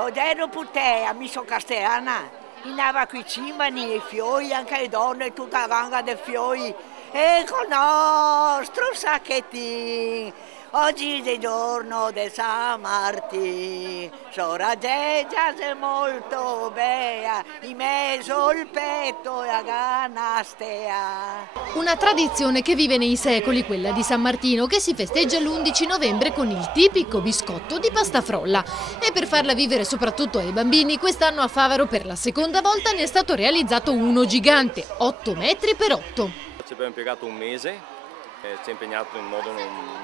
Odero Putea, mi sono castellana, andava qui cimani e fiori, anche le donne, tutta la vanga dei fiori, e con il nostro sacchettino. Oggi è il giorno del San Martino, sora Geggia è molto bella, in mezzo il petto e la ganastea. Una tradizione che vive nei secoli, quella di San Martino, che si festeggia l'11 novembre con il tipico biscotto di pasta frolla. E per farla vivere soprattutto ai bambini, quest'anno a Favaro per la seconda volta ne è stato realizzato uno gigante, 8 metri per 8. Ci abbiamo impiegato un mese. Ci ha impegnato in modo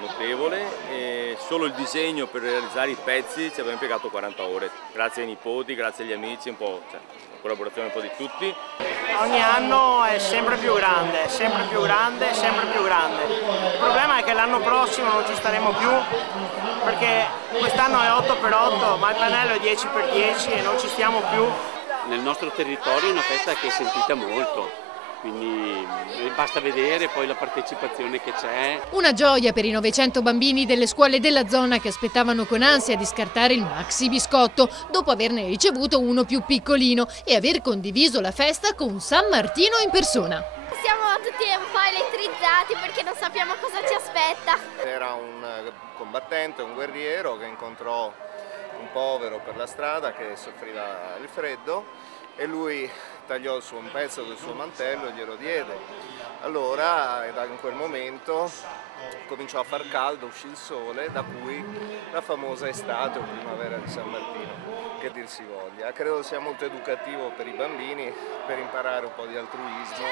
notevole e solo il disegno per realizzare i pezzi ci abbiamo impiegato 40 ore, grazie ai nipoti, grazie agli amici, un po', la collaborazione un po' di tutti. Ogni anno è sempre più grande, sempre più grande, sempre più grande. Il problema è che l'anno prossimo non ci staremo più perché quest'anno è 8x8 ma il pannello è 10x10 e non ci stiamo più. Nel nostro territorio è una festa che è sentita molto. Quindi basta vedere poi la partecipazione che c'è. Una gioia per i 900 bambini delle scuole della zona che aspettavano con ansia di scartare il maxi biscotto dopo averne ricevuto uno più piccolino e aver condiviso la festa con San Martino in persona. Siamo tutti un po' elettrizzati perché non sappiamo cosa ci aspetta. Era un combattente, un guerriero che incontrò un povero per la strada che soffriva il freddo e lui tagliò un pezzo del suo mantello e glielo diede. Allora in quel momento cominciò a far caldo, uscì il sole, da cui la famosa estate o primavera di San Martino, che dir si voglia. Credo sia molto educativo per i bambini, per imparare un po' di altruismo.